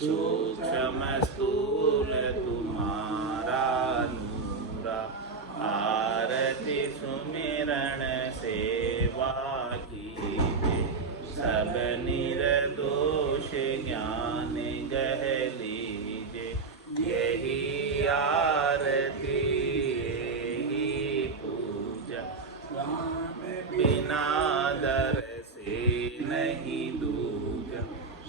सूक्ष्म स्थूल तुम्हारा नूरा, आरती सुमिरन सेवा कीजे, सब निर्दोष ज्ञान गह लीजे, यही आरती यही पूजा, बिना दर से नहीं दूजा,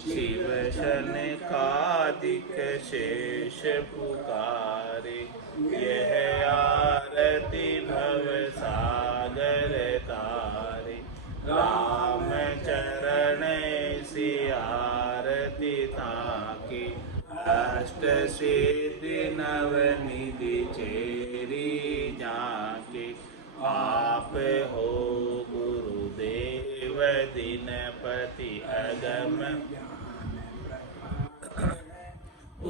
शिव शनकादिक शेष पुकारे, यह आरती भव सागर तारे, राम चरण सी आरती ताके, अष्ट सिद्धि नव निधि चेरी जाके, आप हो गुरुदेव दीनपति अगम,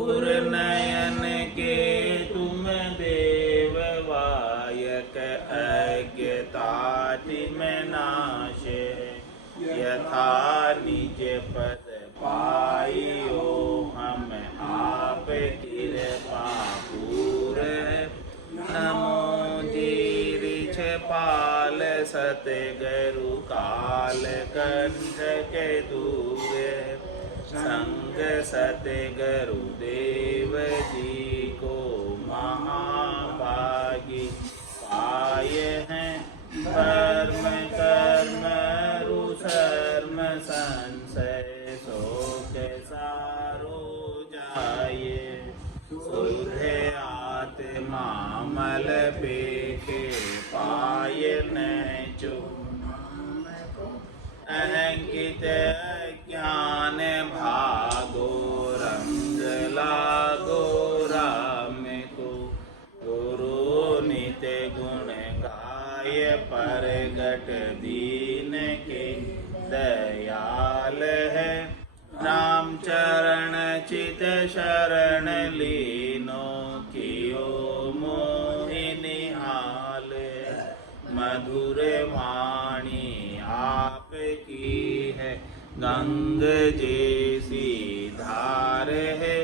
उर्नयन के तुम देव वायक, अज्ञता में नाश, यथा निज पद पाइयो हम आप कृपा पूर, नमो जीरिछ पाल सतगुरु काल कंठ के दूर, संग सतगुरु देव जी को महाभागी पाए हैं, धर्म कर्म रुशर्म संशय शोक सारो जाए, शुद्ध आत्मा मल पेखे पाए न जो, अहंकित ज्ञान भागो रंग लागो राम को, गुरु नित्य गुण गाय परगट दीन के दयाल है, राम चरण चित शरण लीनो कियो मोहि निहाल, मधुर वाणी आप की है गंग जैसी धार है,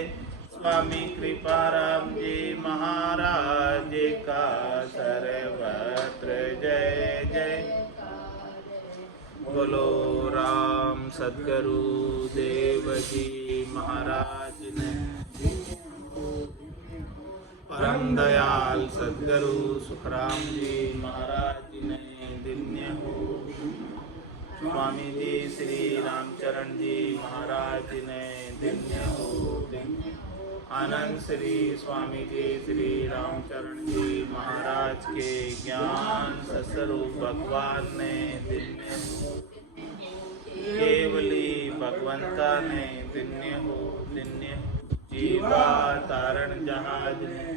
स्वामी कृपाराम जी महाराज का सर्वत्र जय जय, बोलो राम सद्गुरु देव जी महाराज ने, परम दयाल सद्गुरु सुखराम जी महाराज ने दिन्य हो, स्वामी जी श्री रामचरण जी महाराज ने दिन्य हो, आनंद श्री स्वामी जी श्री रामचरण जी महाराज के ज्ञान स्वरूप भगवान ने दिन्य हो, केवली भगवंता ने दिन्य हो, दिन्य हो, जीवा तारण जहाज ने,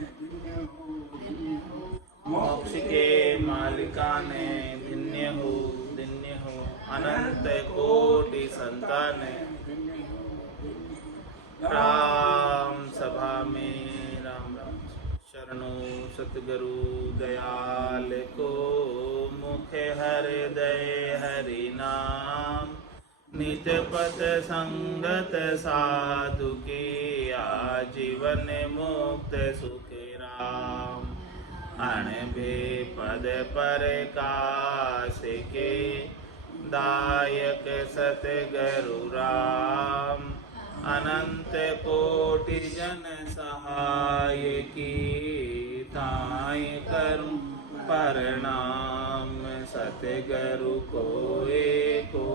मोक्ष के मालिका ने दिन्य हो, दिन्य हो, अनंत कोटि संतान, राम सभा में राम राम, शरणो सतगुरु दयाल को, मुख हृदय हरि नाम, नित्य पथ संगत साधु के, आजीवन मुक्त सुख राम, अणबे पद पर काश के, दायक सतगुरु राम, अनंत कोटि जन सहाय की, ताय करूं प्रणाम, सतगुरु को एको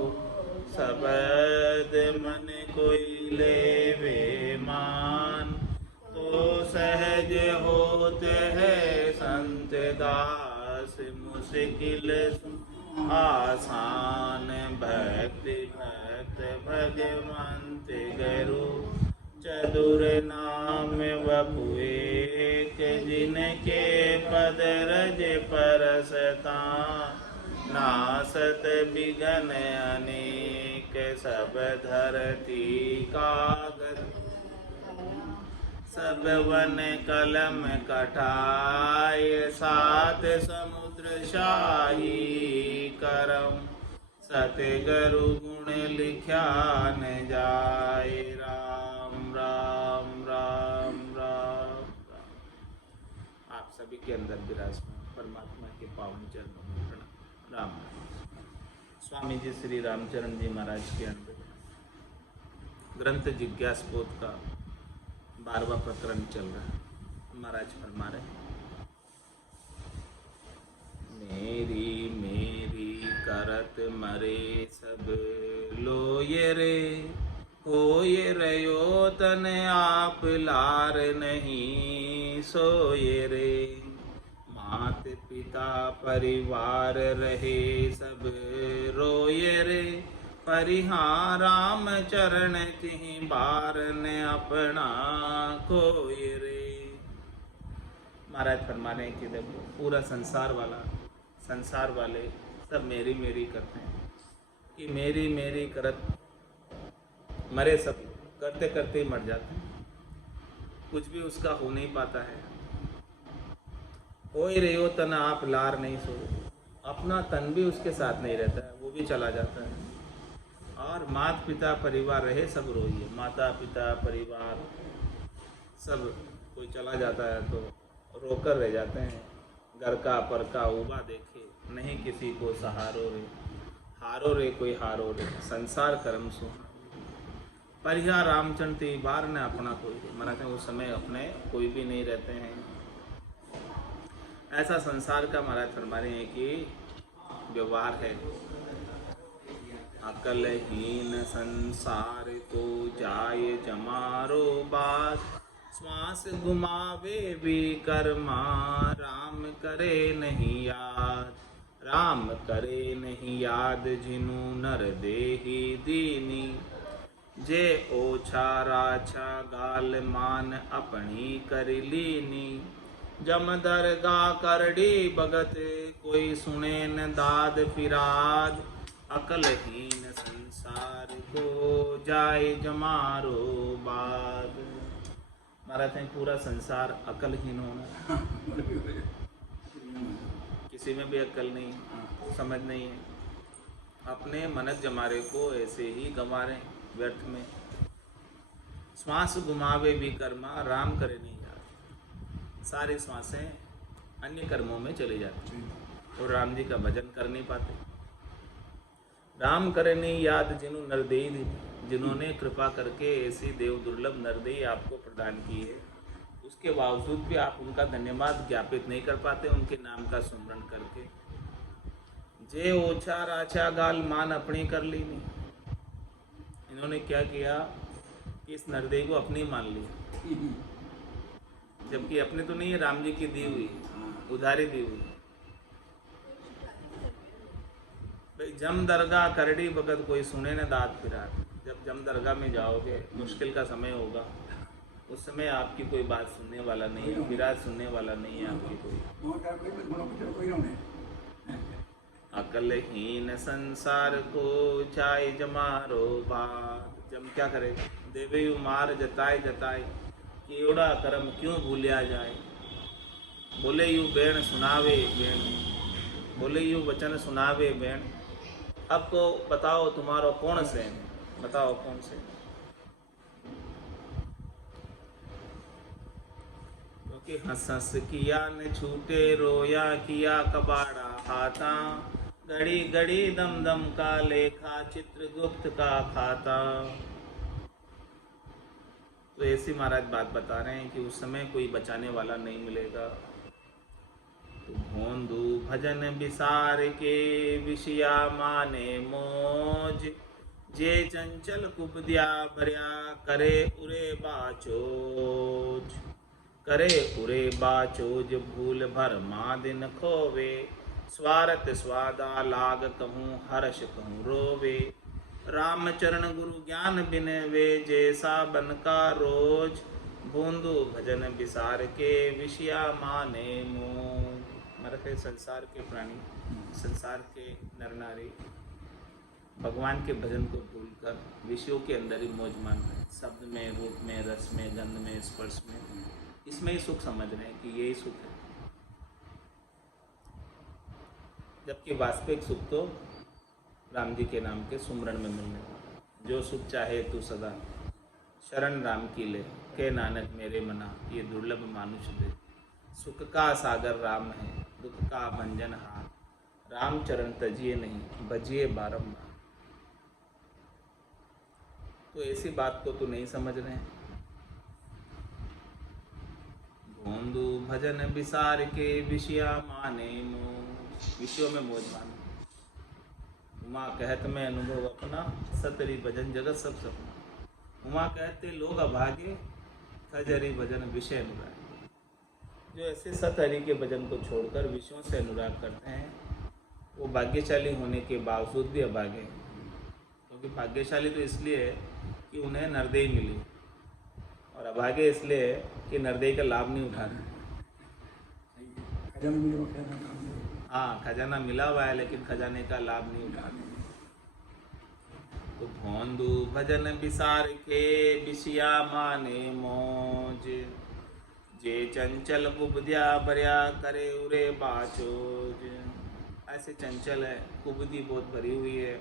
सबद मन कोई लेवे मान, तो सहज होते है संत दास, मुश्किल आसान, भक्ति भक्त भगवंत गुरु, चतुर नाम वपु एक, जिनके पद रज परसता, नासत बिघन अनेक, सब धरती कागज, सब वन कलम कटाय, सात समुद्र शाही करम, सतगुरु गुण लिख्या न जाय, राम राम सभी के अंदर विराजमान परमात्मा के पावन चरणों में प्रणाम। राम स्वामी जी श्री रामचरण जी महाराज के अंदर ग्रंथ जिज्ञासबोध का 12वां प्रकरण चल रहा है। महाराज फरमा रहे, मेरी मेरी करत मरे सब लोये रे, होये रयो तन आप लार नहीं सोये रे। मात पिता परिवार रहे सब रोये रे, परिहार राम चरण तिहि बार ने अपना कोय रे। महाराज फरमाने कि देखो पूरा संसार वाले सब मेरी मेरी करते हैं कि मेरी मेरी करत मरे, सब करते करते ही मर जाते हैं, कुछ भी उसका हो नहीं पाता है। होय रहो तन आप लार नहीं सो, अपना तन भी उसके साथ नहीं रहता है, वो भी चला जाता है। और माता पिता परिवार रहे सब रोइए, माता पिता परिवार सब कोई चला जाता है तो रोकर रह जाते हैं। घर का पर का उबा देखे, नहीं किसी को सहारो रे, हारो रे कोई हारो रे, संसार कर्म सो परिहार रामचंद्र ती बार ने अपना कोई, मना उस समय अपने कोई भी नहीं रहते हैं। ऐसा संसार का महाराज फरमा रहे हैं कि व्यवहार है। अकलहीन संसार को जाए जमारो बात, श्वास गुमावे भी कर्मा राम करे नहीं याद। राम करे नहीं याद जिनु नर देही दीनी, जे ओछा राछा गाल मान अपनी कर लीनी। जम दरगा करड़ी भगत कोई सुने न दाद फिराद, अकलहीन संसार को जाए जमारो बाद। महाराज हैं पूरा संसार अकलहीन होना, किसी में भी अकल नहीं, समझ नहीं है। अपने मनक जमारे को ऐसे ही गंवा रहे व्यर्थ में। श्वास घुमावे भी कर्मा राम करे नहीं याद, सारी श्वासें अन्य कर्मों में चली जाती और राम जी का भजन कर नहीं पाते। राम करे नहीं याद जिनु नरदेही, जिन्होंने कृपा करके ऐसी देव दुर्लभ नरदेही आपको प्रदान की है, उसके बावजूद भी आप उनका धन्यवाद ज्ञापित नहीं कर पाते उनके नाम का सुमरण करके। जे ओछा राछा गाल मान अपनी कर ली नहीं, इन्होंने क्या किया कि इस नरदेही को अपनी मान लिया, जबकि अपने तो नहीं है, राम जी की दी हुई उधारी दी हुई। भाई जम दरगाह करड़ी भगत कोई सुने न दाद फिराद, जब जम दरगाह में जाओगे मुश्किल का समय होगा, उस समय आपकी कोई बात सुनने वाला नहीं है, विराज सुनने वाला नहीं है आपकी कोई। अकलहीन संसार को जाए जमारो बात, जम क्या करे देवे मार जताए जताए, केवड़ा कर्म क्यों भूलिया जाए। बोले यू बेण सुनावे बेण, बोले यू वचन सुनावे बेण। अब तो बताओ तुम्हारो कौन से, बताओ कौन से। क्योंकि हंस हंस किया न छूटे रोया किया कबाड़ा हाथा, घड़ी घड़ी दम दम का लेखा चित्रगुप्त का खाता। तो ऐसी महाराज बात बता रहे हैं कि उस समय कोई बचाने वाला नहीं मिलेगा। भोंदू भजन विसार के विषया माने मोज, जे चंचल कुपद्या भर्या करे उरे बाचोज। करे उरे बाचोज भूल भर मा दिन खोवे, स्वार्थ स्वादा लाग कहूँ हर्ष कहूँ रोवे। रामचरण गुरु ज्ञान बिन वे जैसा बन का रोज, बूंदू भजन विसार के विषया माने मोज। मरते संसार के प्राणी, संसार के नर नारी भगवान के भजन को भूलकर विषयों के अंदर ही मौज मान रहे हैं, शब्द में, रूप में, रस में, गंध में, स्पर्श में, इसमें ही सुख समझ रहे हैं कि यही सुख है। जबकि वास्तविक सुख तो राम जी के नाम के सुमरण में मिलने वाला। जो सुख चाहे तू सदा शरण राम की ले, के नानक मेरे मना, ये दुर्लभ मानुष दे। सुख का सागर राम है, दुख का भंजन हार, राम चरण तजिए नहीं, भजिए बारंबार। तो ऐसी बात को तो नहीं समझ रहे हैं। भोंदू भजन विसार के विषया माने मोह, विषयों में मोह माने। उमा कहत में अनुभव अपना, सतरी भजन जगत सब सपना। उमा कहते लोग अभागे, सजरी भजन विषय अनुराग। जो ऐसे सतहरि के भजन को छोड़कर विषयों से अनुराग करते हैं, वो भाग्यशाली होने के बावजूद भी अभागे हैं। क्योंकि भाग्यशाली तो इसलिए है कि उन्हें नरदेही मिली, और अभागे इसलिए है कि नरदेही का लाभ नहीं उठा रहे। हाँ, खजाना मिला हुआ है लेकिन खजाने का लाभ नहीं उठा रहे। तो भोंदू भजन विसार के विषया माने मौज, जे चंचल कुबदिया भरिया करे उरे बाचोज। ऐसे चंचल है, कुबदी बहुत भरी हुई है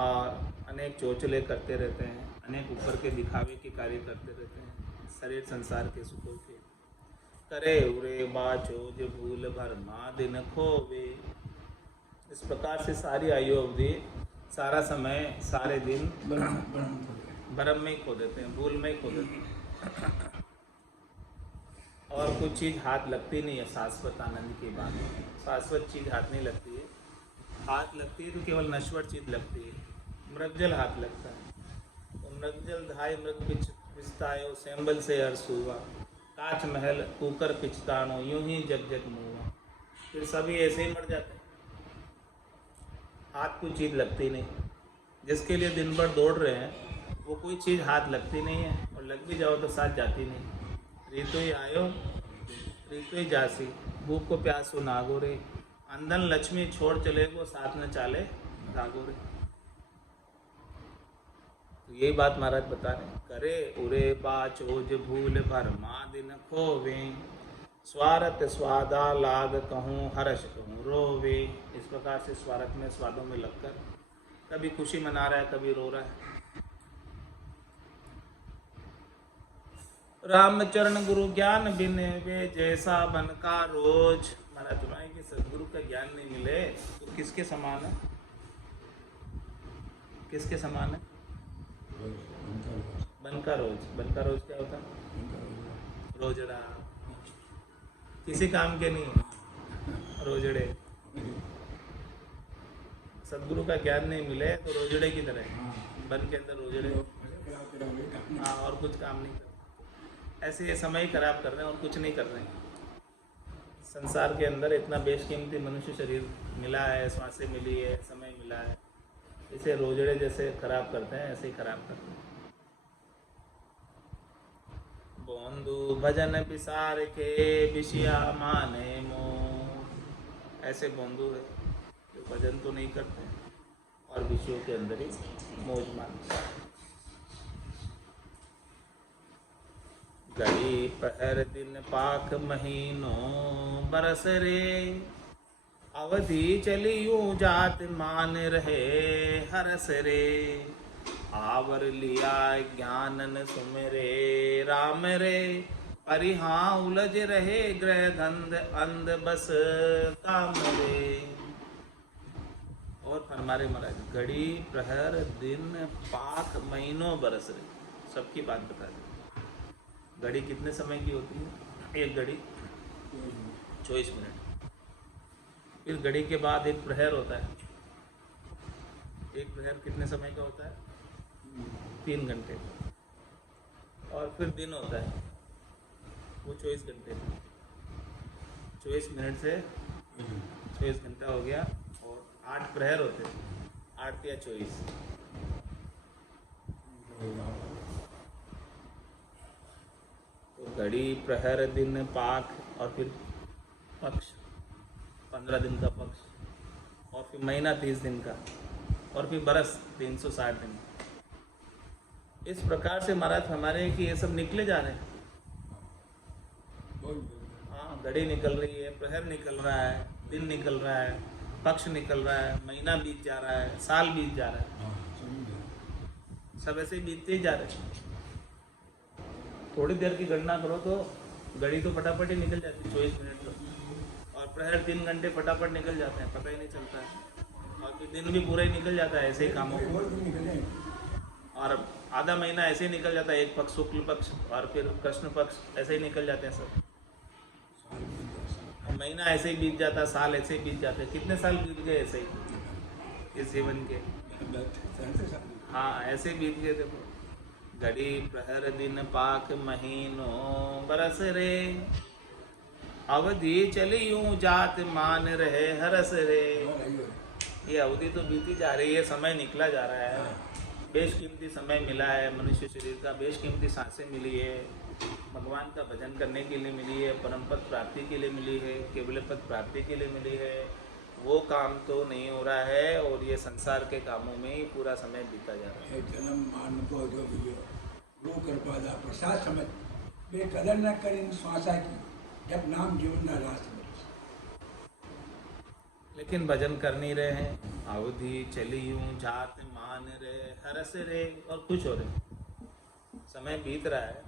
और अनेक चोचले करते रहते हैं, अनेक ऊपर के दिखावे के कार्य करते रहते हैं, शरीर संसार के सुखों के। करे उरे बाचोज भूल भर मा दिन खोवे। इस प्रकार से सारी आयु अवधि, सारा समय, सारे दिन भ्रम में ही खो देते हैं, भूल में ही खो देते हैं। और कुछ चीज़ हाथ लगती नहीं है। शाश्वत आनंद की बात है, शाश्वत चीज़ हाथ नहीं लगती है। हाथ लगती है तो केवल नश्वर चीज़ लगती है। मृगजल हाथ लगता है तो मृगजल धाय मृग पिछतायो, सैंबल से अर्स हुआ, काच महल कुकर पिछतानो, यूं ही जग जग मुआ। फिर सभी ऐसे ही मर जाते हैं। हाथ कोई चीज़ लगती नहीं। जिसके लिए दिन भर दौड़ रहे हैं वो कोई चीज़ हाथ लगती नहीं है, और लग भी जाओ तो साथ जाती नहीं। रीतो ही आयो रीतो ही जासी, भूख को प्यासो नागो रे, अंधन लक्ष्मी छोड़ चले को साथ न चाले रागो रे। तो यही बात महाराज बता रहे। करे उरे बाचोज भूल भर मा दिन खोवे, स्वारथ स्वादा लाग कहूँ हर्ष कहूँ रोवे। इस प्रकार से स्वार्थ में, स्वादों में लगकर कभी खुशी मना रहा है, कभी रो रहा है। रामचरण गुरु ज्ञान बिन वे जैसा बन का रोज। महाराज सुनाए कि सदगुरु का ज्ञान नहीं मिले तो किसके समान है? किसके समान है? बन का रोज। बन का रोज क्या होता है? रोजड़ा, किसी काम के नहीं, रोजड़े। सदगुरु का ज्ञान नहीं मिले तो रोजड़े की तरह, बन के अंदर रोजड़े। हाँ, और कुछ काम नहीं कर, ऐसे ये समय खराब कर रहे हैं और कुछ नहीं कर रहे हैं। संसार के अंदर इतना बेशकीमती मनुष्य शरीर मिला है, सांसें मिली है, समय मिला है, इसे रोजड़े जैसे खराब करते हैं, ऐसे ही खराब करते हैं। बोंदू भजन विसार के विषया माने मोह। ऐसे बोंदू है जो भजन तो नहीं करते और विषयों के अंदर ही मौज मानते हैं। घड़ी पहर दिन पाख महीनों बरस रे, अवधि चली यूं जात मान रहे हरस रे। आवर लिया ज्ञानन सुमेरे राम रे, परिहा उलझ रहे ग्रह धंध अंध बस काम रे। और फरमारे महाराज, घड़ी प्रहर दिन पाख महीनों बरस रे, सबकी बात बता दी। घड़ी कितने समय की होती है? एक घड़ी 24 मिनट। फिर घड़ी के बाद एक प्रहर होता है। एक प्रहर कितने समय का होता है? 3 घंटे। और फिर दिन होता है, वो 24 घंटे का। 24 मिनट से 24 घंटा हो गया। और 8 प्रहर होते हैं, 8 या 24। तो घड़ी प्रहर दिन पाख और फिर पक्ष 15 दिन का पक्ष, और फिर महीना 30 दिन का, और फिर बरस 360 दिन। इस प्रकार से महाराज हमारे कि ये सब निकले जा रहे हैं। हाँ, घड़ी निकल रही है, प्रहर निकल रहा है, दिन निकल रहा है, पक्ष निकल रहा है, महीना बीत जा रहा है, साल बीत जा रहा है, सब ऐसे ही बीतते ही जा रहे हैं। थोड़ी देर की गणना करो तो घड़ी तो फटाफट ही निकल जाती है 24 मिनट तो, और प्रहर 3 घंटे फटाफट निकल जाते हैं, पता ही नहीं चलता है। और फिर दिन भी पूरा ही निकल जाता है ऐसे ही कामों में, और आधा महीना ऐसे ही निकल जाता है, एक पक्ष शुक्ल पक्ष और फिर कृष्ण पक्ष ऐसे ही निकल जाते हैं सब। महीना ऐसे ही बीत जाता, साल ऐसे ही बीत जाते। कितने साल बीत गए ऐसे ही इस जीवन के? हाँ, ऐसे बीत गए। देखो, घड़ी प्रहर दिन पाक महीनों बरस रे, अवधि चली यूं जात मान रहे हरस रे। ये अवधि तो बीती जा रही है, समय निकला जा रहा है, बेशकीमती समय मिला है, मनुष्य शरीर का बेशकीमती सांसें मिली है, भगवान का भजन करने के लिए मिली है, परम पद प्राप्ति के लिए मिली है, केवल पद प्राप्ति के लिए मिली है। वो काम तो नहीं हो रहा है और ये संसार के कामों में ही पूरा समय बीता जा रहा है। जन्म मान को जो भी वो कर पादा प्रसाद समझ बेकदर न करें श्वासा की, जब नाम जीवन न रास। लेकिन भजन कर नहीं रहे हैं। अवधि चली यूं जात मान रहे हरस रे, और खुश हो रहे, समय बीत रहा है।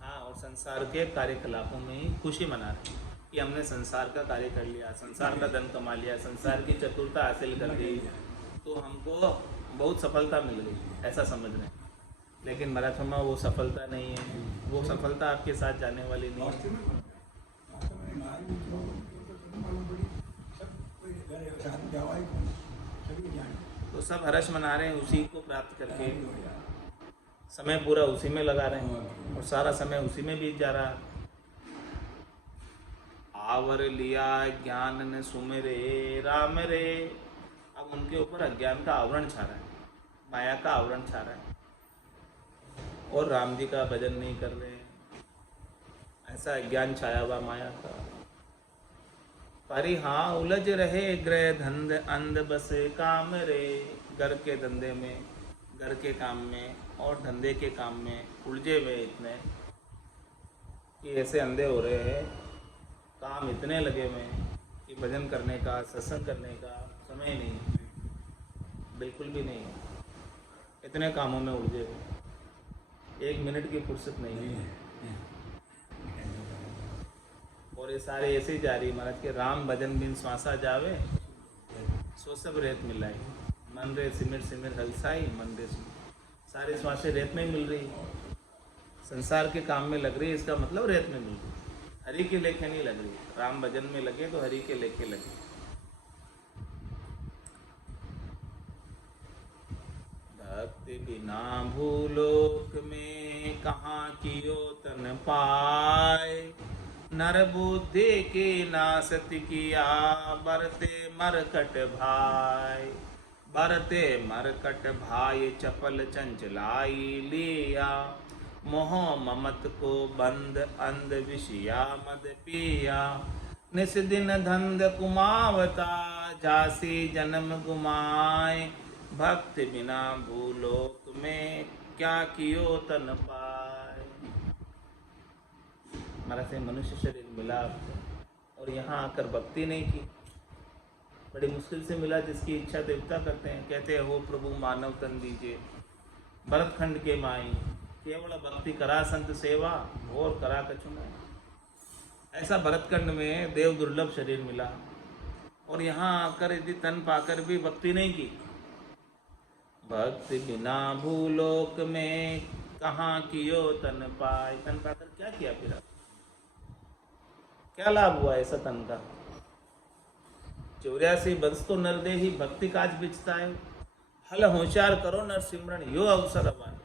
हाँ, और संसार के कार्यकलापों में ही खुशी मना रहे कि हमने संसार का कार्य कर लिया, संसार का धन कमा लिया, संसार की चतुरता हासिल कर ली, तो हमको बहुत सफलता मिल गई, ऐसा समझ रहे हैं। लेकिन मैराथन में वो सफलता नहीं है, वो सफलता आपके साथ जाने वाली नहीं है। तो सब हर्ष मना रहे हैं उसी को प्राप्त करके, समय पूरा उसी में लगा रहे हैं और सारा समय उसी में बीत जा रहा है। आवर लिया ज्ञान ने सुमेरे राम रे, अब उनके ऊपर अज्ञान का आवरण छा रहा है, माया का आवरण छा रहा है, और राम जी का भजन नहीं कर रहे हैं, ऐसा अज्ञान छाया हुआ माया का। परि हाँ उलझ रहे ग्रह धंध अंध बस काम रे, घर के धंधे में, घर के काम में और धंधे के काम में उलझे हुए इतने कि ऐसे अंधे हो रहे हैं, काम इतने लगे हुए हैं कि भजन करने का, सत्संग करने का समय नहीं, बिल्कुल भी नहीं है। इतने कामों में उलझे हुए, 1 मिनट की फुर्सत नहीं है। और ये सारे ऐसे ही जारी महाराज के, राम भजन बिन श्वासा जावे, सो सब रेत मिलाई, मन रे सिमर सिमर हलसाई, मन रे सारे श्वासें रेत में मिल रही, संसार के काम में लग रही है, इसका मतलब रेत में मिल रही, हरि के लेखे नहीं लग रही। राम भजन में लगे तो हरि के लेखे लगे। भक्ति बिना भूलोक में कहाँ कियो तन पाए, नर बुद्धि की नासत किया, बरते मरकट भाई, बरते मरकट भाई चपल चंचलाई लिया, मोह ममत को बंद अंध विषया मद पिया, निस दिन धंध कुमावता, झांसी जन्म गुमाए, भक्त बिना भूलोक में क्या कियो तन पाए। हमारा से मनुष्य शरीर मिला आपको और यहाँ आकर भक्ति नहीं की, बड़ी मुश्किल से मिला, जिसकी इच्छा देवता करते हैं, कहते हैं हो प्रभु मानव तन दीजिए, भरतखंड के माई, केवल भक्ति करा संत सेवा और करा कछु नहीं। ऐसा भरतखंड में देव दुर्लभ शरीर मिला और यहाँ आकर यदि तन पाकर भी भक्ति नहीं की। भक्ति बिना भूलोक में कहाँ कियो तन पाए, तन पाकर क्या किया फिर आप? क्या लाभ हुआ ऐसा तन का? 84 बंस तो नर दे ही भक्ति काज बिचता है, हल होशियार करो नर सिमरन यो अवसर अवान।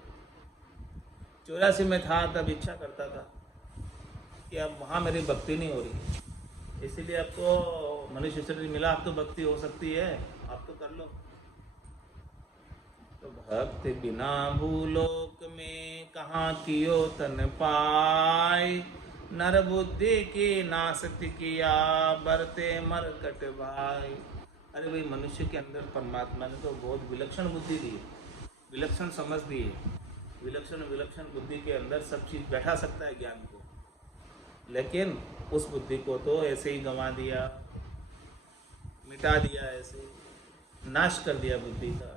84 में था तब इच्छा करता था कि अब वहाँ मेरी भक्ति नहीं हो रही, इसीलिए आपको मनुष्य शरीर मिला, अब तो भक्ति हो सकती है, आप तो कर लो। तो भक्ति बिना भूलोक में कहाँ कियो तन पाए, नर बुद्धि की नासति किया, बरते मरकट भाई। अरे भाई, मनुष्य के अंदर परमात्मा ने तो बहुत विलक्षण बुद्धि दी है, विलक्षण समझ दी है, विलक्षण बुद्धि के अंदर सब चीज़ बैठा सकता है ज्ञान को, लेकिन उस बुद्धि को तो ऐसे ही गंवा दिया, मिटा दिया, ऐसे नाश कर दिया बुद्धि का।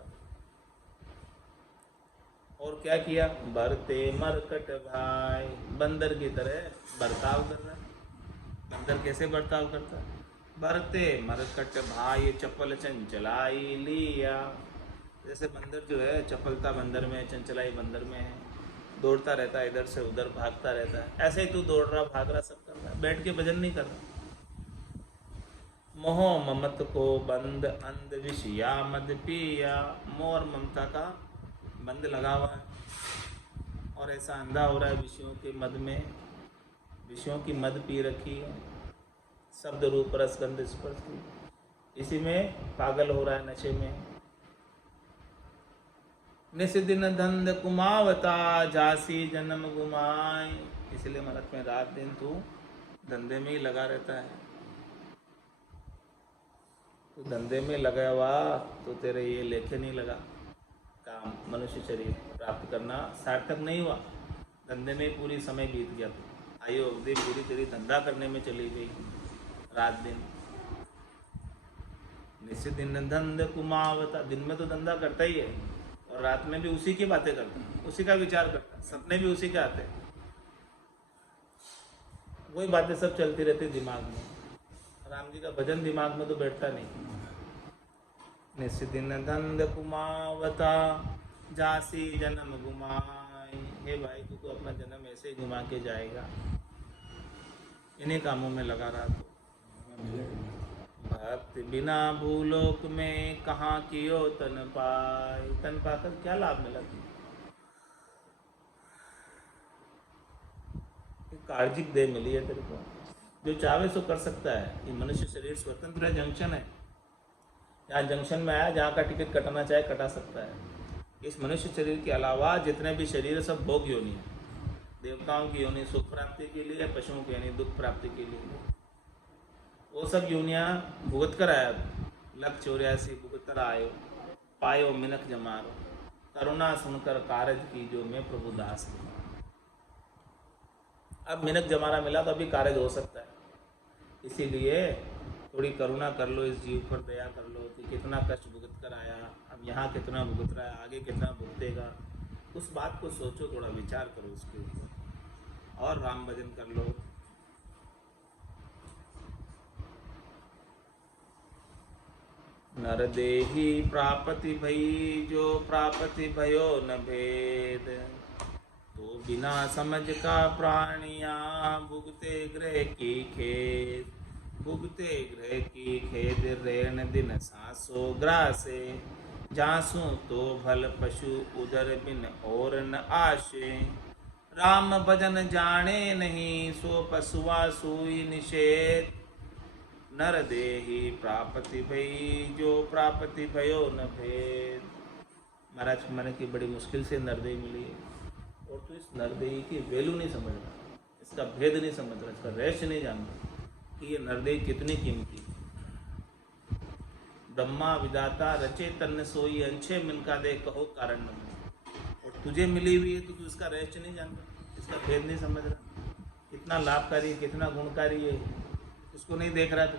और क्या किया, बरते मरकट भाई, बंदर की तरह बर्ताव कर रहा है। बंदर कैसे बर्ताव करता है, बरते मरकट भाई चपल चंचलाई लिया। जैसे बंदर जो है, चपलता बंदर में, चंचलाई बंदर में है, दौड़ता रहता है, इधर से उधर भागता रहता है। ऐसे ही तू दौड़ रहा, भाग रहा, सब कर रहा है, बैठ के भजन नहीं कर रहा। मोह ममत को बंद अंध विषया मद पिया, मोह और ममता का बंद लगा हुआ है और ऐसा अंधा हो रहा है विषयों के मद में, विषयों की मद पी रखी है, शब्द रूप रस गंध स्पर्श की, इसी में पागल हो रहा है, नशे में। निस दिन धंध कुमावता, झांसी जन्म गुमाए। इसलिए मरत में रात दिन तू धंधे में ही लगा रहता है। तो धंधे में लगा हुआ तो तेरे ये लेखे नहीं लगा, काम मनुष्य शरीर प्राप्त करना सार्थक नहीं हुआ। धंधे में पूरी समय बीत गया, आयु अवधि पूरी तेरी धंधा करने में चली गई, रात दिन। निश्चित दिन धंध कुमावता, दिन में तो धंधा करता ही है और रात में भी उसी की बातें करता है, उसी का विचार करता है, सपने भी उसी के आते हैं, वही बातें सब चलती रहती दिमाग में। राम जी का भजन दिमाग में तो बैठता नहीं। निश्चित दिन धंध कुमावता, झांसी जन्म गुमाए। हे भाई, तू तो अपना जन्म ऐसे ही घुमा के जाएगा, इन्हीं कामों में लगा रहा। तो भक्ति बिना भूलोक में कहाँ कियो तन पाए। तन पाकर क्या लाभ मिला तुझे, कार्जिक देह मिली है तेरे को, जो चाहे सो कर सकता है। ये मनुष्य शरीर स्वतंत्र जंक्शन है, यहाँ जंक्शन में आया, जहाँ का टिकट कटाना चाहे कटा सकता है। इस मनुष्य शरीर के अलावा जितने भी शरीर सब भोग योनि है, देवताओं की योनि सुख प्राप्ति के लिए, पशुओं की योनि दुख प्राप्ति के लिए, वो सब योनियाँ भुगत कर आया। लख 84 भुगत कर आयो, पायो मिनख जमारो, करुणा सुनकर कारज की जो मैं प्रभु दास हूँ। अब मिनख जमाना मिला तो अभी कारज हो सकता है, इसीलिए थोड़ी करुणा कर लो, इस जीव पर दया कर लो कि कितना कष्ट भुगत कर आया, अब यहाँ कितना भुगत रहा है, आगे कितना भुगतेगा। उस बात को सोचो, थोड़ा विचार करो उसके ऊपर और राम भजन कर लो। नर देही प्रापति भई, जो प्रापति भयो न भेद, तो बिना समझ का प्राणिया भुगते ग्रह की खेद। भुगते ग्रह की खेद रेण दिन सांसो ग्रासे, जासू तो भल पशु उदर बिन और न आशे। राम भजन जाने नहीं, सो पशुआ सुई निषेध। नर देही प्रापति भई, जो प्रापति भयो न भेद। महाराज मैंने की बड़ी मुश्किल से नरदेही मिली है और तू इस नरदेही की वैल्यू नहीं समझ रहा, इसका भेद नहीं समझ रहा, इसका रहस्य नहीं जान रहा कि ये नरदेही कितनी कीमती। ब्रह्मा विदाता रचे तन सोई, अंशे मिनका दे कहो कारण न। और तुझे मिली हुई है तो तू इसका रहस्य नहीं जान रहा, इसका भेद नहीं समझ रहा, कितना लाभकारी है, कितना गुणकारी है, उसको नहीं देख रहा तू।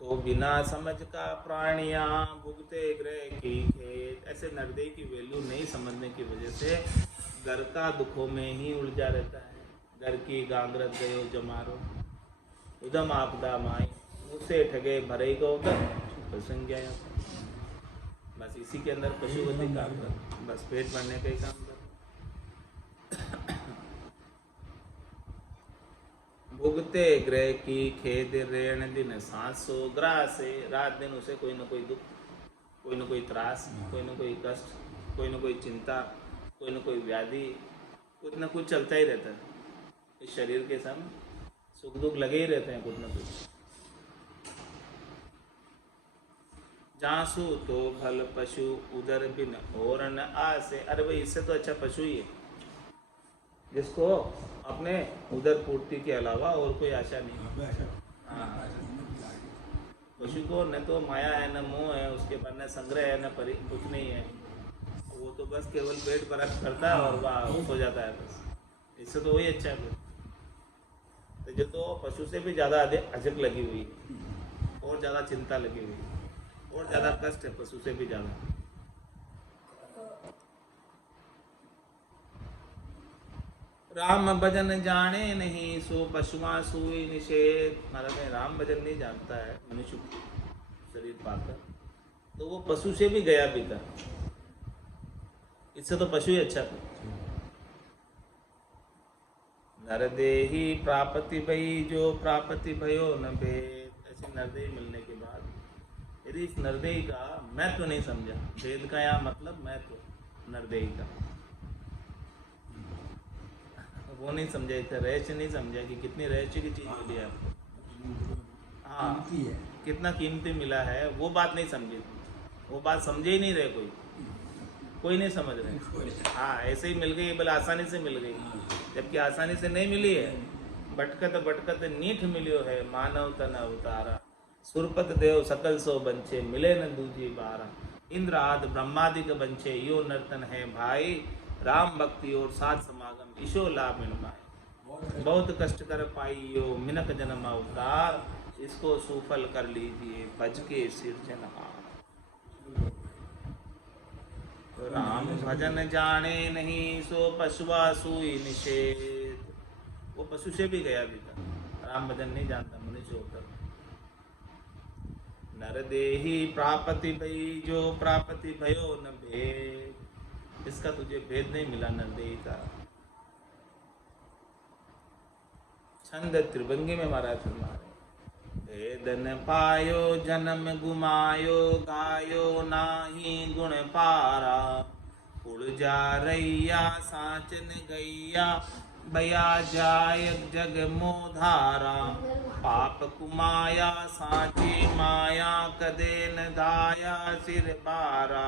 तो बिना समझ का प्राणिया भुगते ग्रह की खेत। ऐसे नरदेही की वैल्यू नहीं समझने की वजह से घर का दुखों में ही उलझा रहता है। घर की गांगरत गयो जमारो, उदम आपदा माई, उसे ठगे भरे गो प्रसंग। बस इसी के अंदर पशुवती काम कर, बस पेट भरने का ही काम कर। भुगते ग्रह की खेद रेण दिन सांसो ग्रासे। रात दिन उसे कोई न कोई दुख, कोई न कोई त्रास, कोई न कोई कष्ट, कोई न कोई चिंता, कोई न कोई व्याधि, कुछ न कुछ चलता ही रहता है। इस शरीर के संग सुख दुख लगे ही रहते हैं कुछ न कुछ। जासू तो भल पशु उदर बिन और न आसे। अरे भाई, इससे तो अच्छा पशु ही है जिसको अपने उदर पूर्ति के अलावा और कोई आशा नहीं। हाँ, पशु को न तो माया है, न मोह है, उसके पास न संग्रह है, न कुछ नहीं है। वो तो बस केवल पेट भरा करता है और वह सो जाता है बस। इससे तो वही अच्छा है। तो जो तो पशु से भी ज़्यादा अजक लगी हुई है और ज़्यादा चिंता लगी हुई है। और ज्यादा कष्ट है, पशु से भी ज्यादा। राम भजन जाने नहीं, सो पशुआ सुई निषेध। महाराज ने राम भजन नहीं जानता है मनुष्य शरीर पाकर, तो वो पशु से भी गया बिका। इससे तो पशु ही अच्छा था। नरदेही प्रापति भई, जो प्रापति भयो न भेद। ऐसे नरदेही मिलने के बाद यदि इस नरदेही का महत्व नहीं समझा, भेद का यहाँ मतलब महत्व नरदेही का वो नहीं समझा, रहस्य नहीं समझा कि कितनी रहस्य की चीज मिली है आपको। हाँ, कीमती है। कितना कीमती मिला है, वो बात नहीं समझी। वो बात समझे ही नहीं रहे, कोई नहीं समझ रहे। हाँ, ऐसे ही मिल गई, बल आसानी से मिल गई, जबकि आसानी से नहीं मिली है। भटकत भटकत नीठ मिलियो है, मानव तन अवतारा। सुरपत देव सकल सो बंचे, मिले न दूजी बारा। इंद्र आदि ब्रह्मादिक बंचे, यो नर्तन है भाई। राम भक्ति और साथ समागम, ईशो लाभ मिल पाए। बहुत कष्ट कर पाई यो मिनक जन्म अवतार। इसको सुफल कर लीजिए, भज के सिरजनहार। राम भजन जाने नहीं, सो पशुआ सुई निषेध। वो पशु से भी गया भी था। राम भजन नहीं जानता मनुष्य होकर। नर देही प्रापति भई, जो प्रापति भयो न भेद। इसका तुझे भेद नहीं मिला नरदेही का। छंद त्रिभंगी में महाराज फरमाए, भेद न पायो जन्म गुमायो, गायो नाही गुण पारा। उड़ जा रैया साचन गैया, बया जाय जग मोधारा। पाप कुमाया साची माया, कदे न दाया सिर बारा।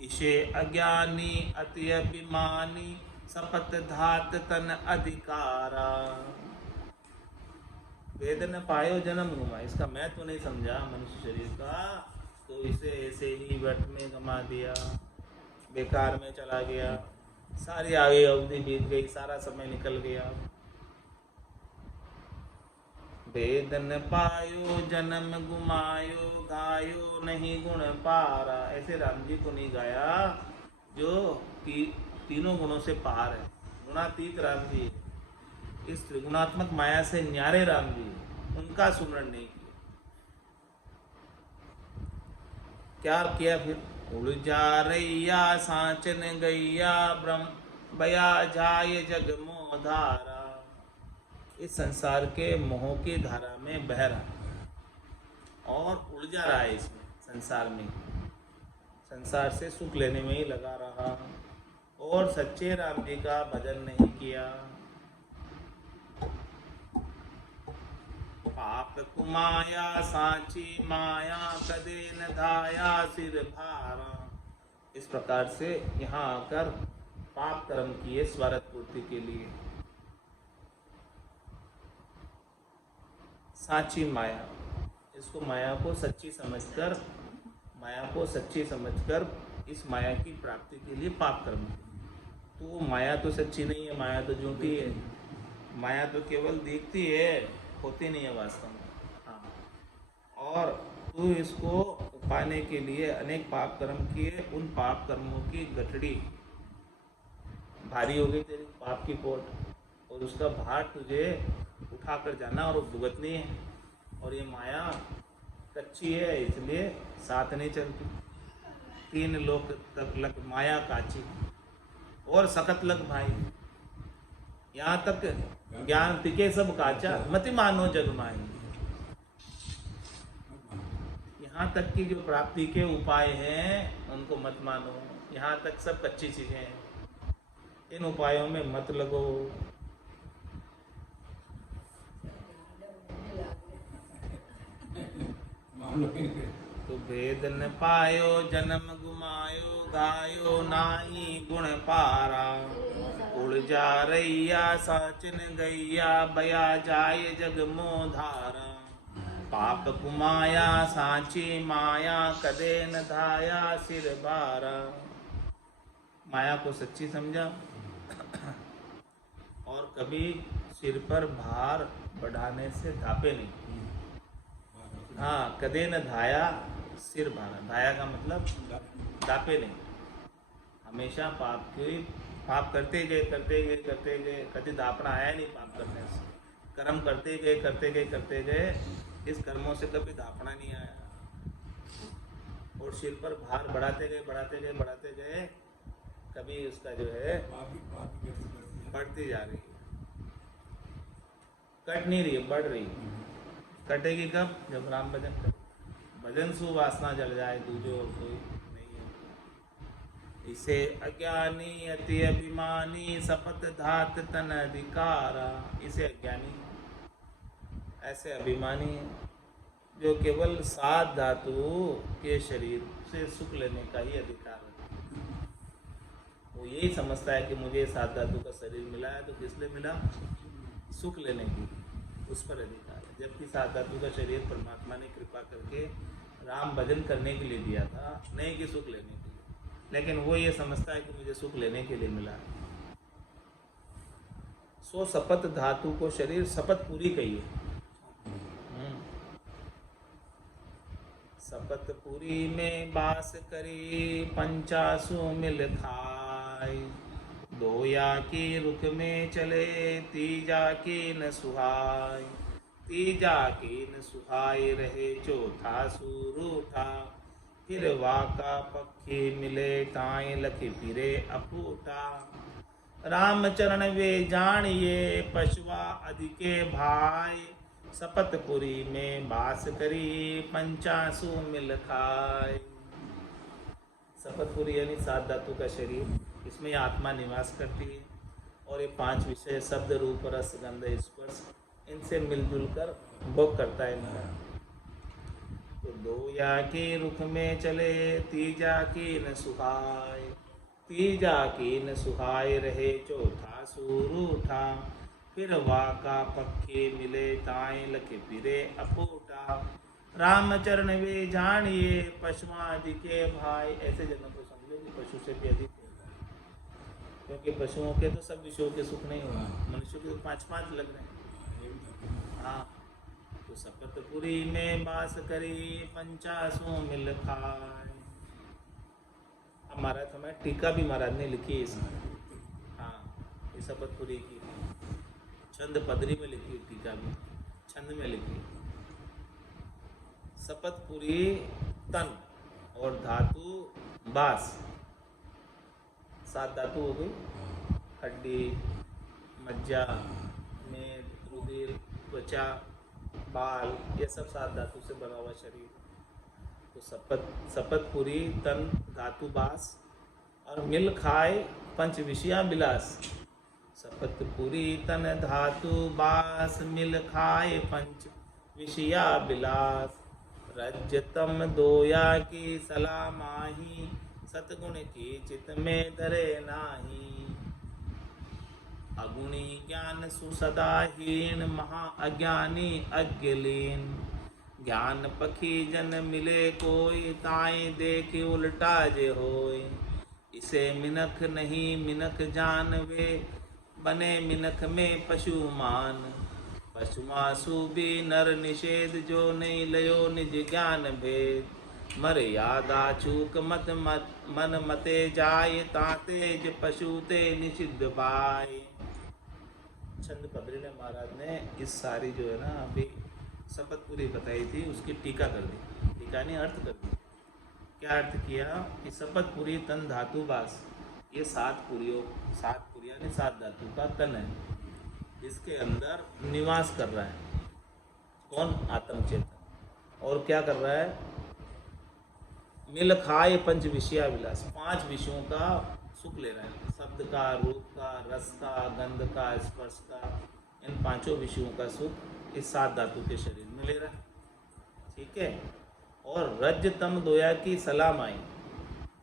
इसे अज्ञानी अति अभिमानी, सपत धात तन अधिकारा। वेद न पायो जन्म गुमा, इसका महत्व तो नहीं समझा मनुष्य शरीर का, तो इसे ऐसे ही व्यर्थ में गमा दिया, बेकार में चला गया। सारी आगे अवधि बीत गई, सारा समय निकल गया। वेद न पायो जन्म गुमायो, गायो नहीं गुण पारा। ऐसे राम जी को नहीं गाया जो तीनों गुणों से पार है, गुणातीत राम जी। इस त्रिगुणात्मक माया से न्यारे राम जी, उनका सुमरण नहीं किया। क्या किया फिर? उड़ जा रैया साचन गैया, ब्रह्म बया जाय जग मोह धारा। इस संसार के मोह की धारा में बह रहा और उड़ जा रहा है इसमें, संसार में, संसार से सुख लेने में ही लगा रहा और सच्चे राम जी का भजन नहीं किया। पाप कुमाया साची माया, कदे न धाया सिर भारा। इस प्रकार से यहाँ आकर पाप कर्म किए स्वार्थ पूर्ति के लिए। साची माया, इसको माया को सच्ची समझकर, माया को सच्ची समझकर इस माया की प्राप्ति के लिए पाप कर्म। तो माया तो सच्ची नहीं है, माया तो झूठी है, माया तो केवल दिखती है, होती नहीं है वास्तव में। हाँ, और तू इसको पाने के लिए अनेक पाप कर्म किए, उन पाप कर्मों की गठड़ी भारी हो गई तेरी पाप की पोट, और उसका भार तुझे उठाकर जाना और भुगतनी है। और ये माया कच्ची है, इसलिए साथ नहीं चलती। 3 लोक तक लग माया काची, और सकत लग भाई। यहाँ तक ज्ञान तिके सब काचा, मति मानो जग माई। यहाँ तक की जो प्राप्ति के उपाय हैं उनको मत मानो। यहाँ तक सब कच्ची चीजें हैं, इन उपायों में मत लगो। तो भेद न पायो जन्म गुमायो, गायो नाही गुण पारा। उड़ जा रैया साचन गैया, बया जाय जग मोह धारा। पाप कुमाया साची माया, कदे न धाया सिर बारा। माया को सच्ची समझा और कभी सिर पर भार बढ़ाने से धापे नहीं। हाँ, कदे न धाया सिर भारा, भाया का मतलब दापे नहीं, हमेशा पाप करते गए, कभी दापना आया नहीं पाप करने से, कर्म करते गए, इस कर्मों से कभी दापना नहीं आया, और सिर पर भार बढ़ाते गए, कभी उसका जो है बढ़ती जा रही है, कट नहीं रही है, बढ़ रही है। कटेगी कब? जब राम भजन कर, भजन सुवासना जल जाए, दूजो और कोई नहीं है। इसे अज्ञानी अति अभिमानी शपथ धात तन अधिकारा, इसे अज्ञानी ऐसे अभिमानी है जो केवल 7 धातु के शरीर से सुख लेने का ही अधिकार है। वो यही समझता है कि मुझे 7 धातु का शरीर मिला है, तो किस लिए मिला? सुख लेने की, उस पर अधिकार है। जबकि 7 धातु का शरीर परमात्मा ने कृपा करके राम भजन करने के लिए दिया था, नहीं कि सुख लेने के लिए, लेकिन वो ये समझता है कि मुझे सुख लेने के लिए मिला है। सो शपथ धातु को शरीर शपथ पूरी कहिए, शपथ पुरी में बास करी पंचासु मिल खाय, दोया की रुख में चले तीजा की न सुहाय, तीजा की न सुहाय रहे चौथा सूर उठा, फिर वाका पक्षी मिले ताए लखी फिरे अपूटा, रामचरण वे जानिए पशुआ अधिके भाई, शपथपुरी में बास करी पंचासु मिल खाए। शपथपुरी यानी 7 धातु का शरीर, इसमें ये आत्मा निवास करती है, और ये 5 विषय शब्द रूप रस गंध स्पर्श, इनसे मिलजुल कर भोग करता है महाराज। तो दोया के रुख में चले तीजा की न सुहाय, तीजा की न सुहाय रहे चौथा सूर उठा, फिर वाका पक्षी मिले ताए लखे फिरे अपूटा, रामचरण वे जानिए पशुआदि के भाई। ऐसे जनों को समझो कि पशु से भी अधिक होगा, क्योंकि पशुओं के तो सब विषयों के सुख नहीं होगा, मनुष्य के तो 5-5 लग रहे हैं। हाँ, तो शपथपुरी में बास करी पंचासु मिल खाए। अब महाराज हमें टीका भी महाराज ने लिखी है इसमें, हाँ, ये शपथपुरी की छंद पदरी में लिखी, टीका भी छंद में लिखी। शपथपुरी तन और धातु बास, 7 धातु हो गई, हड्डी, मज्जा, मेद, रुधिर, त्वचा, बाल, ये सब 7 धातु से बना हुआ शरीर। तो शपथपुरी तन धातु बास, और मिल खाए पंच विषया विलास। शपथपुरी तन धातु बास, मिल खाए पंच विषया विलास, रजतम दोया की सला माही, सतगुण की चित में धरे नाही, अगुणी ज्ञान सुसदाहीन, महा अज्ञानी अज्ञलीन, ज्ञान पखी जन मिले कोई, ताए देखे उल्टा जे होय, इसे मिनख नहीं मिनख जानवे, बने मिनख में पशुमान, पशुमासु भी नर निषेध, जो नहीं लयो निज ज्ञान भेद, मर्यादा चूक मत मन मते जाय, तातेज पशु ते निषिद्ध बाय। छंद पदरी ने महाराज ने इस सारी जो है ना अभी शपथपुरी बताई थी, उसकी टीका कर दी, टीका ने अर्थ कर दी। क्या अर्थ किया कि शपथपुरी तन धातु बास, ये 7 पुरिया ने 7 धातु का तन है, इसके अंदर निवास कर रहा है कौन? आत्म चेतन। और क्या कर रहा है? मिल खाए पंच विषया विलास, 5 विषयों का सुख ले रहा है, शब्द का, रूप का, रस का, गंध का, स्पर्श का, इन 5 विषयों का सुख इस 7 धातु के शरीर में ले रहा है। ठीक है। और रजतम दोया की सलाह आई,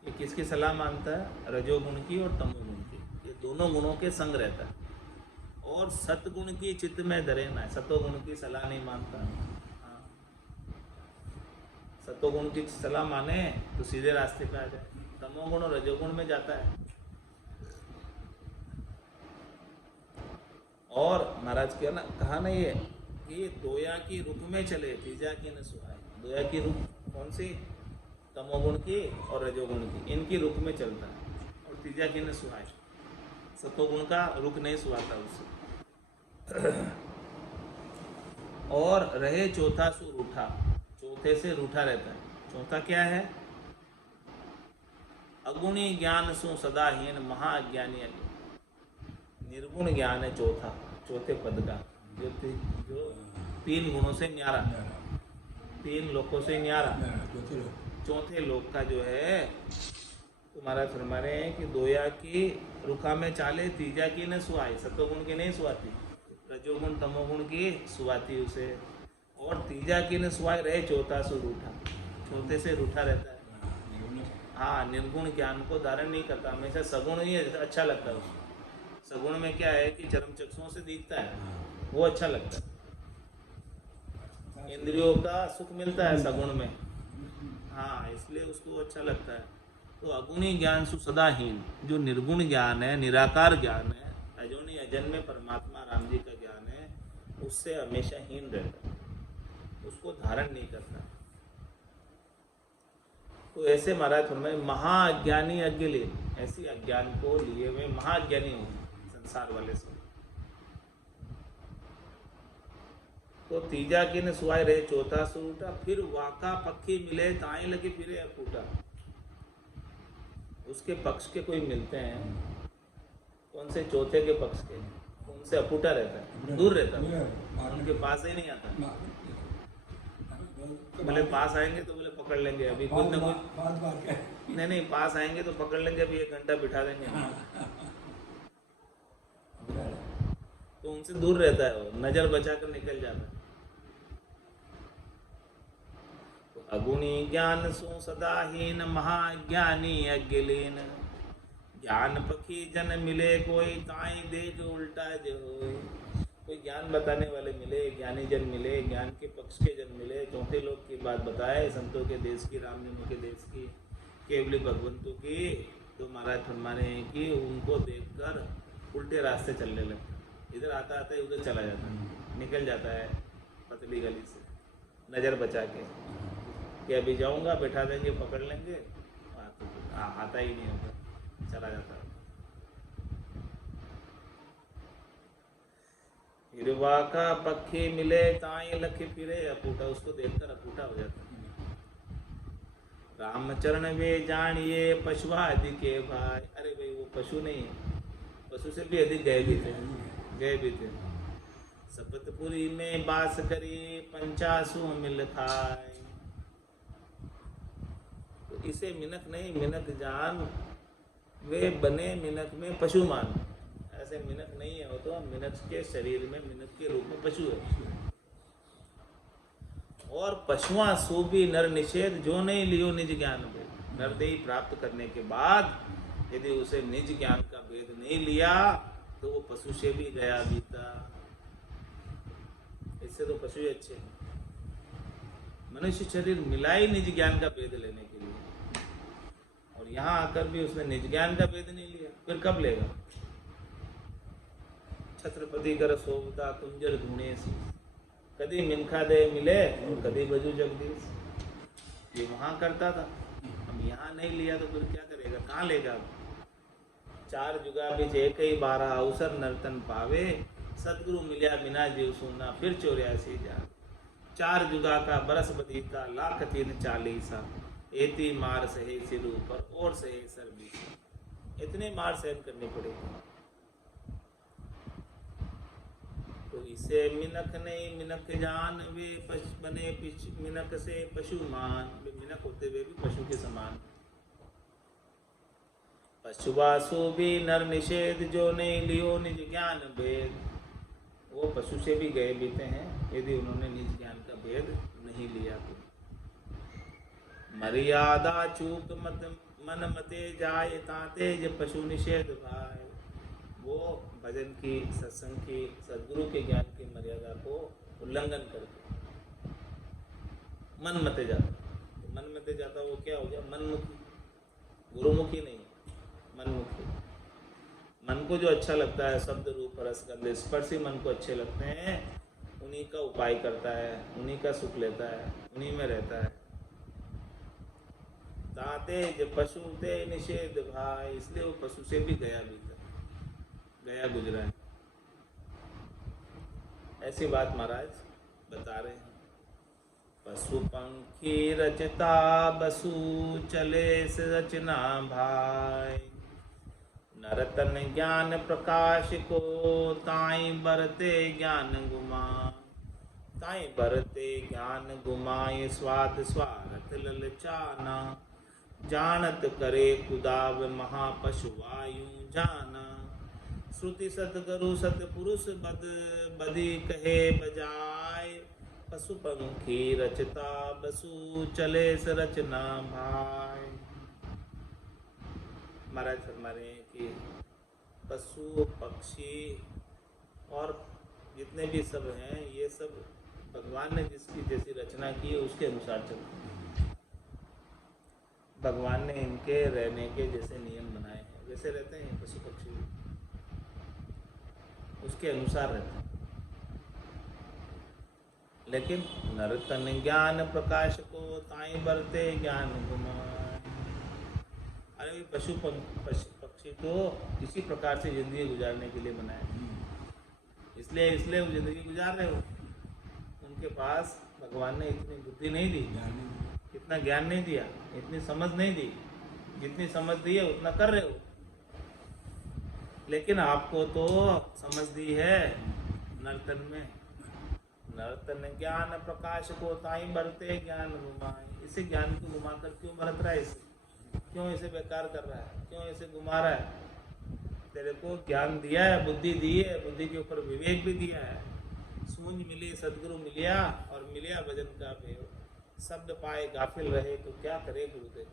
ये किसकी सलाह मानता है? रजोगुण की और तमोगुण की, ये दोनों गुणों के संग रहता है। और सतगुण की चित्त में धरे ना, सतोगुण की सलाह नहीं मानता। हाँ, सतोगुण की सलाह माने तो सीधे रास्ते पे आ जाए, तमोगुण और रजोगुण में जाता है। और महाराज क्या ना कहा ना ये दोया की रुख में चले, तीजा की न सुहाए। दोया की रुख कौन सी? तमोगुण की और रजोगुण की, इनकी रुख में चलता है। और तीजा की न सुहाए, सतोगुण का रुख नहीं सुहाता उससे। और रहे चौथा सु रूठा, चौथे से रूठा रहता है। चौथा क्या है? अगुणी ज्ञान सु सदाहीन महाअज्ञानी अज्ञ। निर्गुण ज्ञान है चौथा, चौथे पद का, जो 3 गुणों से न्यारा, 3 लोकों से न्यारा, चौथे लोक का जो है तुम्हारा फरमाने हैं कि दोया की रुखा में चाले, तीजा की न सुहाई, सतोगुण की नहीं सुहाती, रजोगुण तमोगुण की सुहाती उसे। और तीजा की न सुहाई, रहे चौथा सु रूठा, चौथे से रूठा रहता है। हाँ, निर्गुण ज्ञान को धारण नहीं करता, हमेशा सगुण ही अच्छा लगता है उसको। सगुण में क्या है कि चरम चक्षुओं से दिखता है, वो अच्छा लगता है, इंद्रियों का सुख मिलता है सगुण में। हाँ, इसलिए उसको अच्छा लगता है। तो अगुणी ज्ञान सु सदाहीन, जो निर्गुण ज्ञान है, निराकार ज्ञान है, अजोनी अजन्मे परमात्मा राम जी का ज्ञान है, उससे हमेशा हीन रहता है, उसको धारण नहीं करता। तो ऐसे महाराज फरमाए महाअज्ञानी अज्ञलीन, ऐसी अज्ञान को लिए हुए महाअज्ञानी हो संसार वाले से। तो तीजा की न सुहाई, रहे चौथा सुरूठा, फिर वाका पक्षी मिले ताई लगे फिरे अकूटा। उसके पक्ष के कोई मिलते हैं, कौन से? चौथे के पक्ष के, उनसे अकूटा रहता है, दूर रहता है, उनके पास ही नहीं आता। बोले पास आएंगे तो बोले पकड़ लेंगे, अभी कुछ ना कुछ, नहीं पास आएंगे तो पकड़ लेंगे, अभी 1 घंटा बिठा देंगे। तो उनसे दूर रहता है वो, नजर बचा कर निकल जाता है। तो अगुणी ज्ञान सु सदाहीन महाज्ञानी अज्ञलीन, ज्ञान पखी जन मिले कोई ताई देख उल्टा जो होए। कोई ज्ञान बताने वाले मिले, ज्ञानी जन मिले, ज्ञान के पक्ष के जन मिले, चौथे लोक की बात बताए, संतों के देश की, रामजनों के देश की, केवली भगवंतों की। तो महाराज फरमाने हैं कि उनको देखकर उल्टे रास्ते चलने लगता, इधर आता आता है उधर चला जाता है, निकल जाता है पतली गली से, नज़र बचा के कि अभी जाऊंगा, बैठा देंगे, पकड़ लेंगे, आता ही नहीं होता, चला जाता है। हिरवा का पक्षी मिले ताई लख फिरे अकूटा, उसको देखकर अकूटा हो जाता है। रामचरण वे जानिए पशुआ अधिके भाई, अरे भाई वो पशु नहीं है, पशु से भी अधिक गए भी थे। सपतपुरी में बास करी पंचासु मिल खाए। तो इसे मिनक नहीं, मिनक जान, वे बने मिनक में पशु मान। ऐसे मिनक नहीं है, वो तो मिनक के शरीर में, मिनक के रूप में पशु है। और पशुआ सो भी नर निषेध, जो नहीं लियो निज ज्ञान भेद। नरदेही प्राप्त करने के बाद यदि उसे निज ज्ञान का भेद नहीं लिया तो वो पशु से भी गया बीता। इससे तो पशु ही अच्छे हैं। मनुष्य शरीर मिला ही निज ज्ञान का भेद लेने के लिए, और यहाँ आकर भी उसने निज ज्ञान का भेद नहीं लिया, फिर कब लेगा? छत्रपति कर सोवता कुंजर धूणे सी, कभी मिनखा दे मिले और कभी बजू जगदीश। ये वहाँ करता था, अब यहाँ नहीं लिया तो फिर क्या करेगा, कहाँ लेगा? 4 जुगा बिच एक ही 12 अवसर नर्तन पावे, सतगुरु मिलिया बिना जीव सुना फिर 84 जा। 4 जुगा का बरस बदीता लाख 340, एती मार सहे सिर ऊपर और सहे सर बीच। इतने मार सहन करनी पड़ेगी। तो इसे मिनक नहीं मिनक जान, वे बने मिनक से पशु मान। वे मिनक होते हुए भी पशु के समान। पशुवासु भी नर निषेध, जो नहीं लियो निज ज्ञान भेद। वो पशु से भी गए बीते हैं यदि उन्होंने निज ज्ञान का भेद नहीं लिया तो। मर्यादा चूक मत मन मते जाए ताते, जब पशु निषेध भाई। वो भजन की, सत्संग की, सदगुरु के ज्ञान की मर्यादा को उल्लंघन करके मन मते जाता। मन मते जाता वो क्या हो गया? मनमुखी, गुरुमुखी नहीं, मनमुखी। मन को जो अच्छा लगता है, शब्द रूप रस गंध स्पर्श ही मन को अच्छे लगते हैं, उन्हीं का उपाय करता है, उन्हीं का सुख लेता है, उन्हीं में रहता है। ताते ज पशु ते निषेध भाई, इसलिए वो पशु से भी गया गुजरा है। ऐसी बात महाराज बता रहे हैं। पशु पंखी रचता बसु, चले से रचना भाई। नरतन ज्ञान प्रकाश को, ताई बरते ज्ञान गुमा। ताई बरते ज्ञान गुमाए, स्वाद स्वार्थ ललचाना। जानत करे कुदाव महापशु वायु जाना। श्रुति सतगुरु सतपुरुष बद बदी कहे बजाय। पशु पंखी रचता बसु, चले से रचना भाई। महाराज फरमा रहे हैं कि पशु पक्षी और जितने भी सब हैं, ये सब भगवान ने जिसकी जैसी रचना की है उसके अनुसार चलते हैं। भगवान ने इनके रहने के जैसे नियम बनाए हैं वैसे रहते हैं पशु पक्षी, उसके अनुसार रहते हैं। लेकिन नरतन ज्ञान प्रकाश को, ताई बरते ज्ञान गुमाए। अरे पशु पक्षी तो इसी प्रकार से जिंदगी गुजारने के लिए बनाए, इसलिए वो जिंदगी गुजार रहे हो। उनके पास भगवान ने इतनी बुद्धि नहीं दी, इतना ज्ञान नहीं दिया, इतनी समझ नहीं दी। जितनी समझ दी है उतना कर रहे हो। लेकिन आपको तो समझ दी है नर्तन में। नर्तन ज्ञान प्रकाश को, ताई बरते ज्ञान घुमाए। इसे ज्ञान को घुमा कर क्यों बरत रहा है? इसे क्यों इसे बेकार कर रहा है? क्यों इसे घुमा रहा है? तेरे को ज्ञान दिया है, बुद्धि दी है, बुद्धि के ऊपर विवेक भी दिया है। सूंझ मिली सदगुरु मिलिया, और मिलिया भजन का भेव। शब्द पाए गाफिल रहे तो क्या करे गुरुदेव।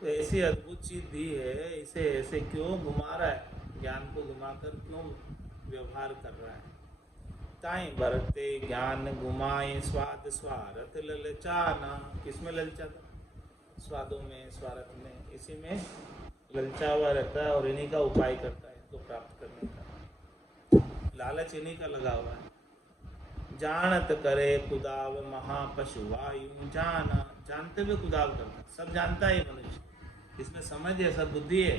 तो ऐसी अद्भुत चीज दी है, इसे ऐसे क्यों घुमा रहा है? ज्ञान को घुमाकर क्यों व्यवहार कर रहा है? ताई बरते ज्ञान घुमाए, स्वाद स्वार्थ ललचाना। किसमें ललचा था? स्वादों में, स्वार्थ में, इसी में ललचा हुआ रहता है और इन्हीं का उपाय करता है इसको प्राप्त करने का। लालच इन्हीं का लगा हुआ है। जानत करे कुदाव महापशु वायु जाना। जानते हुए कुदाव करता, सब जानता है मनुष्य, इसमें समझ है, सब बुद्धि है,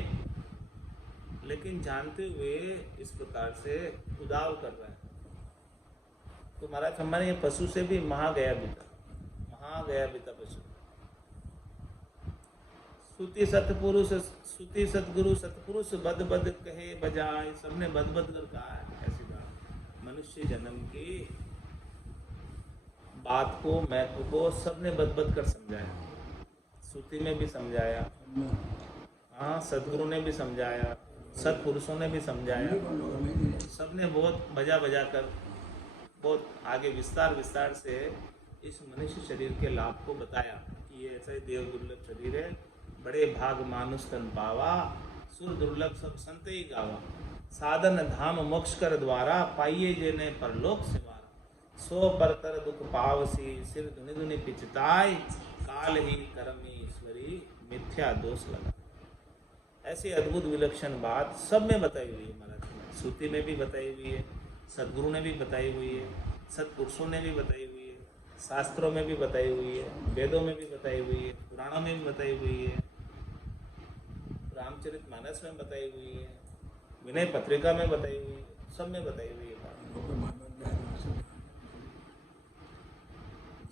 लेकिन जानते हुए इस प्रकार से कुदाव कर रहा है। तो महाराज हमारे ये पशु से भी महा गया बीता पशु। श्रुति सतगुरु सतपुरुष बद बद कहे बजाय। सबने बद बद कर कहा है। ऐसी बात मनुष्य जन्म की बात को, महत्व को सबने बद बद कर समझाया। श्रुति में भी समझाया, हाँ, सतगुरु ने भी समझाया, सतपुरुषों ने भी समझाया। सबने बहुत बजा कर बहुत आगे विस्तार से इस मनुष्य शरीर के लाभ को बताया कि ये ऐसा ही देव दुर्लभ शरीर है। बड़े भाग मानुष तन पावा, सुर दुर्लभ सब संत ही गावा। साधन धाम मोक्ष कर द्वारा, पाइये जेने परलोक से वारा। सो परतर दुख पावसी, सिर धुनि धुनि पिचताय। काल ही करमी ईश्वरी, मिथ्या दोष लगा। ऐसी अद्भुत विलक्षण बात सब में बताई हुई है महाराज। श्रुति में भी बताई हुई है, सदगुरु ने भी बताई हुई है, सत्पुरुषों ने भी बताई हुई है, शास्त्रों में भी बताई हुई है, वेदों में भी बताई हुई है, पुराणों में भी बताई हुई है, रामचरितमानस में बताई हुई है, विनय पत्रिका में बताई हुई है, सब में बताई हुई है।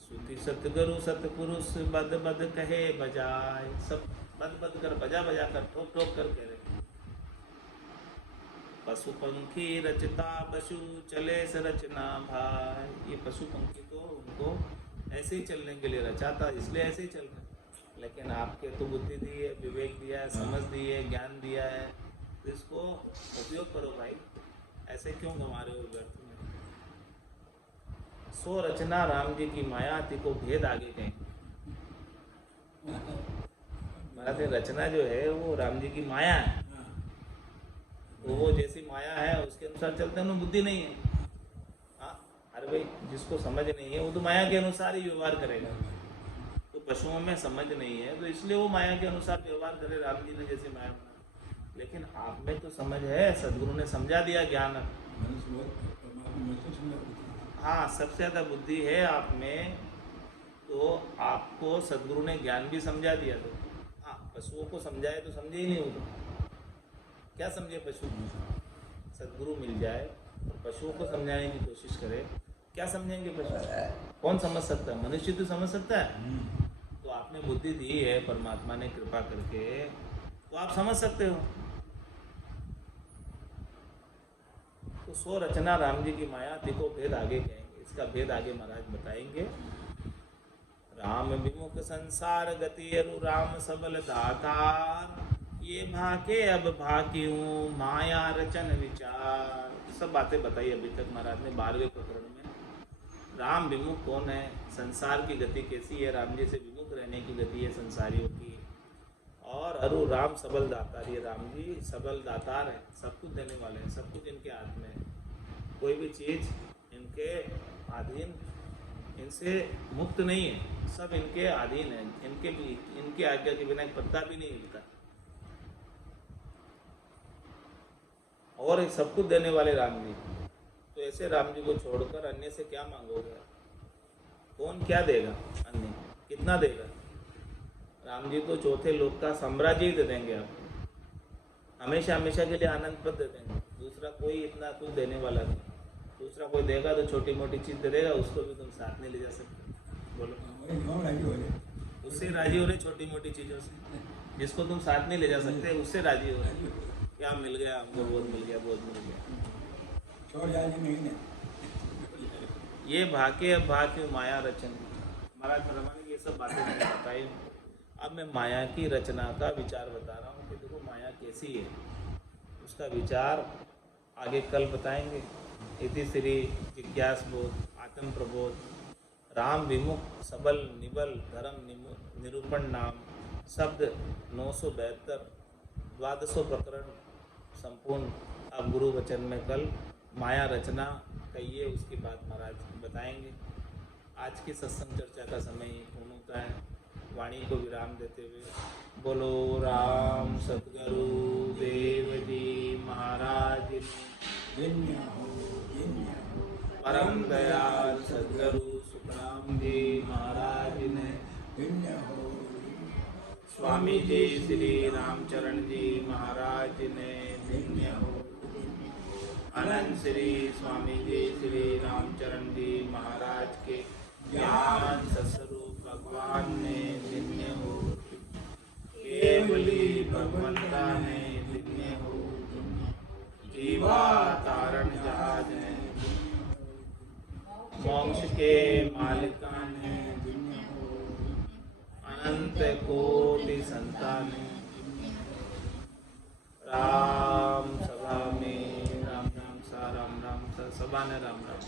श्रुति सतगुरु सतपुरुष बद बद कहे बजाय। सब बद बद कर, बजा कर, ठोक ठोक कर कह रहे। पशु पंखी रचता बसु, चले से रचना भाई। ये पशु पंखी तो उनको ऐसे ही चलने के लिए रचा था, इसलिए ऐसे ही चल रहे। लेकिन आपके तो बुद्धि दी है, विवेक दिया है, समझ दी है, ज्ञान दिया है, तो इसको उपयोग करो भाई। ऐसे क्यों गंवा रहे हो व्यर्थ में? सो रचना राम जी की माया थी को भेद आगे कहें। महाराज रचना जो है वो राम जी की माया है, तो वो जैसी माया है उसके अनुसार चलते हैं। बुद्धि नहीं है, हाँ, अरे भाई जिसको समझ नहीं है वो तो माया के अनुसार ही व्यवहार करेगा। तो पशुओं में समझ नहीं है तो इसलिए वो माया के अनुसार व्यवहार करे, राम जी ने जैसे माया बना। लेकिन आप में तो समझ है, सदगुरु ने समझा दिया ज्ञान। हाँ, सबसे ज़्यादा बुद्धि है आप में, तो आपको सदगुरु ने ज्ञान भी समझा दिया। तो हाँ, पशुओं को समझाए तो समझे ही नहीं हो तो क्या समझे पशु। सदगुरु मिल जाए और पशुओं को समझाने की कोशिश करे, क्या समझेंगे पशु? कौन समझ सकता है? मनुष्य तो समझ सकता है। तो आपने बुद्धि दी है परमात्मा ने कृपा करके, तो आप समझ सकते हो। तो सो रचना राम जी की माया, देखो भेद आगे कहेंगे, इसका भेद आगे महाराज बताएंगे। राम विमुख संसार गति अरु राम सबल दातार, ये भाके अब भाक्यूं माया रचन विचार। सब बातें बताई अभी तक महाराज ने 12वें प्रकरण में। राम विमुख कौन है, संसार की गति कैसी है, राम जी से विमुख रहने की गति है संसारियों की। और अरु राम सबल दातार, ये राम जी सबल दातार है, सब कुछ देने वाले हैं, सब कुछ इनके हाथ में है। कोई भी चीज़ इनके अधीन, इनसे मुक्त नहीं है, सब इनके अधीन है। इनके आज्ञा के बिना एक पत्ता भी नहीं हिलता। और सब कुछ देने वाले राम जी, तो ऐसे राम जी को छोड़कर अन्य से क्या मांगोगे? कौन क्या देगा? अन्य कितना देगा? राम जी तो चौथे लोक का साम्राज्य ही दे देंगे आपको, हमेशा हमेशा के लिए आनंद पद दे देंगे। दूसरा कोई इतना कुछ देने वाला नहीं। दूसरा कोई देगा तो छोटी मोटी चीज़ दे देगा, उसको भी तुम साथ नहीं ले जा सकते। बोलो, उससे राजी हो रहे छोटी मोटी चीज़ों से, जिसको तुम साथ नहीं ले जा सकते उससे राजी हो रहे। क्या मिल गया हमको? बहुत मिल गया, बहुत मिल गया। छोड़ जाएगी नहीं ना। ये भाके अब भाक्यूं माया रचन। महाराज भगवान ने ये सब बातें मैंने बताई। अब मैं माया की रचना का विचार बता रहा हूँ कि देखो माया कैसी है, उसका विचार आगे कल बताएंगे। इति श्री जिज्ञास बोध आत्म प्रबोध राम विमुख सबल निबल धर्म निरूपण नाम शब्द 972 1200 प्रकरण संपूर्ण। अब गुरु वचन में कल माया रचना कहिए, उसकी बात महाराज बताएंगे। आज की सत्संग चर्चा का समय ही पूर्ण होता है। वाणी को विराम देते हुए बोलो राम सतगुरु देव जी महाराज, परम दयाल सतगुरु सुखराम जी महाराज ने, स्वामी जी श्री रामचरण जी महाराज ने धन्य हो। अनंत श्री स्वामी जी श्री रामचरण जी महाराज के ज्ञान सत्स्वरूप भगवान ने धन्य हो। केवली भगवंता ने धन्य हो। जीवा तारण जहाज ने, मोक्ष के मालिका ने धन्य हो। अनंत कोटि संतान राम सभा में राम राम सा, राम राम सा, सभा ने राम राम।